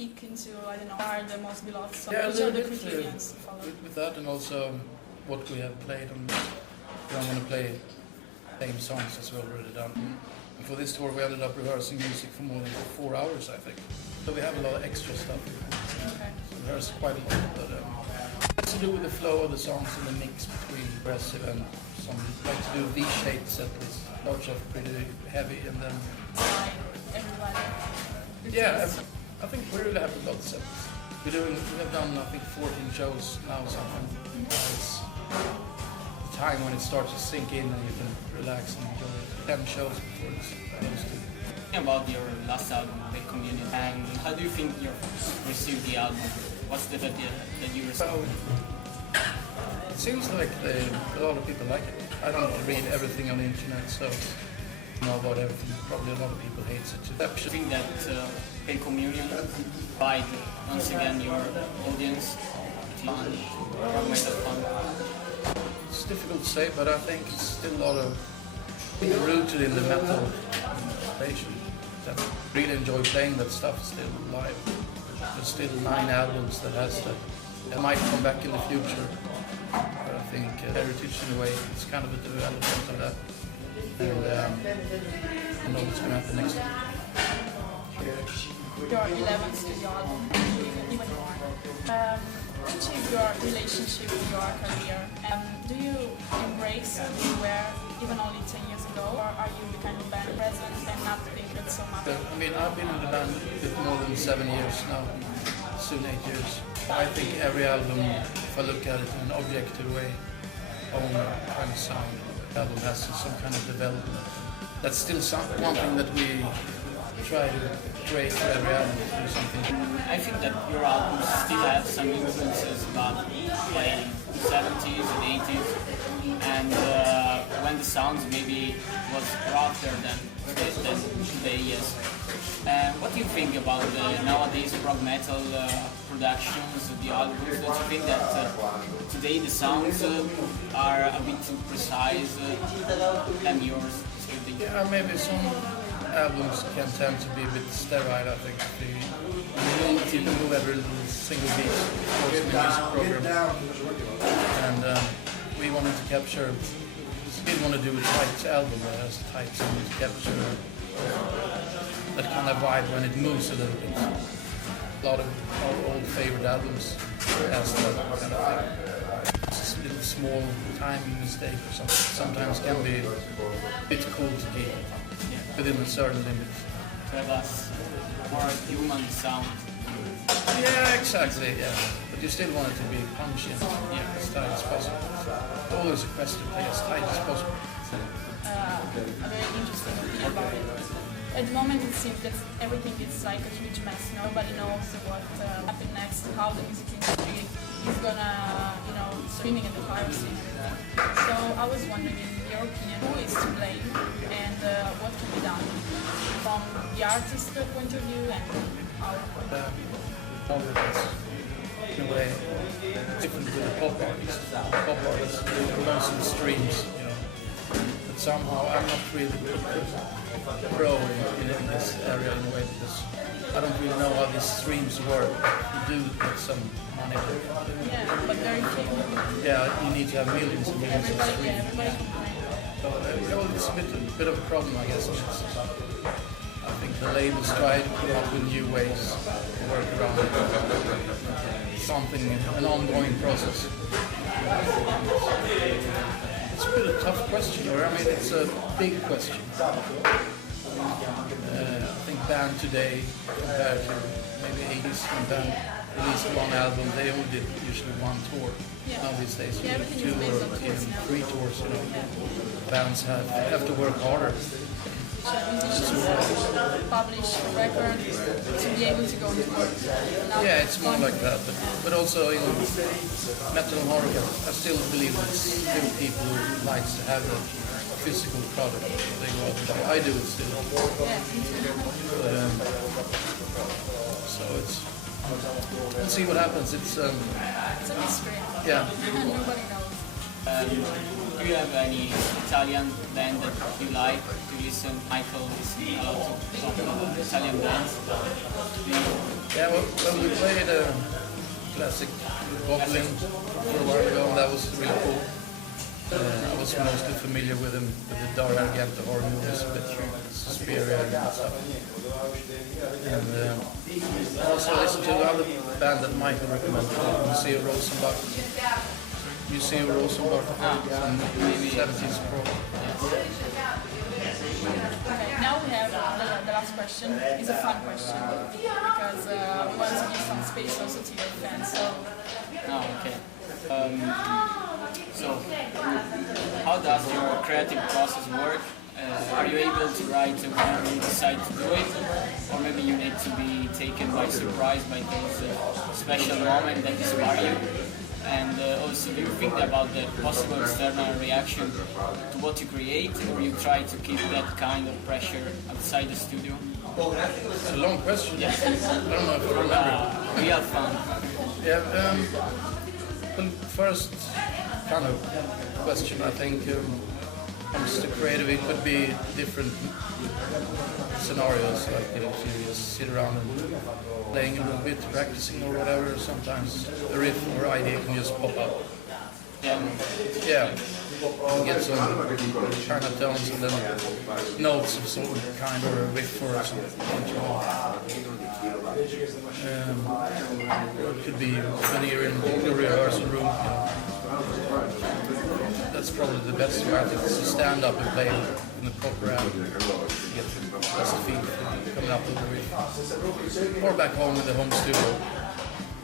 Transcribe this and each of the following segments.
peek into, I don't know, what are the most beloved songs? Yeah, Which are the criterions to follow? With that, and also what we have played on this. We don't want to play same songs as we've already done. And for this tour, we ended up rehearsing music for more than 4 hours, I think. So we have a lot of extra stuff. Okay. So we rehearse quite a lot, but it has to do with the flow of the songs and the mix between aggressive and some. Like to do V-shaped set lists. Starts off pretty heavy and then. Everybody. Yeah, I think we really have a lot of set lists. We have done I think 14 shows now, something. It's the time when it starts to sink in and you can relax and enjoy it. 10 shows before it's close to. About your last album, The Communion, and how do you think you received the album? What's the that you received? So, it seems like a lot of people like it. I don't read everything on the internet, so I know about everything. Probably a lot of people hate it too. I think that The Communion provide once again your audience fun, metal fun. It's difficult to say, but I think it's still a lot of rooted in the metal station. That really enjoy playing that stuff still live. There's still 9 albums that has that. It might come back in the future. But I think Heritage in a way is kind of a development of that. And I know what's going to happen next time. Your 11th studio album, even more. Into your relationship with your career, do you embrace who you were even only 10 years ago, or are you the kind of band present and not think it so much? I mean, I've been in the band a bit more than 7 years now, soon 8 years. I think every album, if I look at it in an objective way, own kind of sound, the album has some kind of development. That's still one thing that we try to create for every album, to do something. I think that your albums still have some influences about playing the 70s and 80s, and when the sounds maybe was rougher than today, yes. What do you think about nowadays prog metal productions, the albums? Don't you think that today the sounds are a bit too precise than yours? Yeah, maybe some albums can tend to be a bit sterile, I think. You move every little single beat towards the music program. And we wanted to capture, we didn't want to do a tight album that has tight sound to capture that kind of vibe when it moves a little bit. A lot of our old favorite albums has that kind of thing. Just a little small timing mistake or something sometimes can be a bit cool to keep within a certain limit. To have a more human sound. Yeah, exactly, yeah. But you still want it to be punchy and as tight as possible. It's always a question to play as tight as possible. A very interesting thing about it. At the moment it seems that everything is like a huge mess. Nobody knows what happened next, how the music industry is gonna, swimming in the piracy. So I was wondering, in your opinion, who is to blame and what can be done from the artist point of view and how? In a way, different with the pop artists. Pop artists do most of the streams, But somehow I'm not really pro in this area in a way because I don't really know how these streams work. You do get some money. Yeah, but very few. Yeah, you need to have millions and millions of streams. So it's a bit of a problem, I guess. I think the labels try to come up with new ways to work around it. Something, an ongoing process. It's a bit of a tough question, it's a big question. I think band today, compared to maybe 80s, when band released one album, they only did usually one tour. Yeah. Now these days, you Everything do 2 is based or on even tours 3 tours. Bands have to work harder. Musicians publish a record to be able to go on tour. Yeah, it's more like that, but also in metal and horror, I still believe it's still people who likes to have a physical product. They go out and buy. I do it still. So we'll see what happens. It's a mystery. yeah. Nobody knows. Do you have any Italian band that you like to listen? Michael listen a lot of Italian bands. Yeah, well, when we played classic Bocconi for a while ago, that was really cool. I was mostly familiar with him, with the Dario Argento horror movies, but Suspiria and stuff. And I also listened to another band that Michael recommended, Museo Rosenbach. Museo Rosenbach, some 70s pro. Okay, now we have the last question. It's a fun question because we want to give some space also to your fans. So. Oh, okay. So, how does your creative process work? Are you able to write when you decide to do it? Or maybe you need to be taken by surprise by those special moments that inspire you? And also, do you think about the possible external reaction to what you create, or you try to keep that kind of pressure outside the studio? It's a long question. Yeah. I don't know if I remember. Real fun. Yeah, well, first kind of question, I think, comes to creative, it could be different scenarios, like if you just sit around and playing a little bit, practicing or whatever, sometimes a riff or idea can just pop up. Yeah, you get some kind of tones and then notes of some kind or a riff or something. Or it could be when you're in the rehearsal room, you know. That's probably the best way. I think is to stand up and play in the proper amp. You get the best feed coming up with the riff. Or back home in the home studio.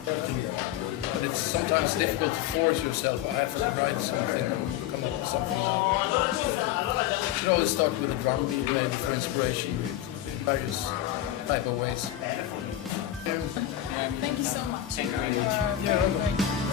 But it's sometimes difficult to force yourself. I have to write something and come up with something. You should always start with a drum beat maybe for inspiration in various type of ways. Thank you so much. Thank you very much. Yeah,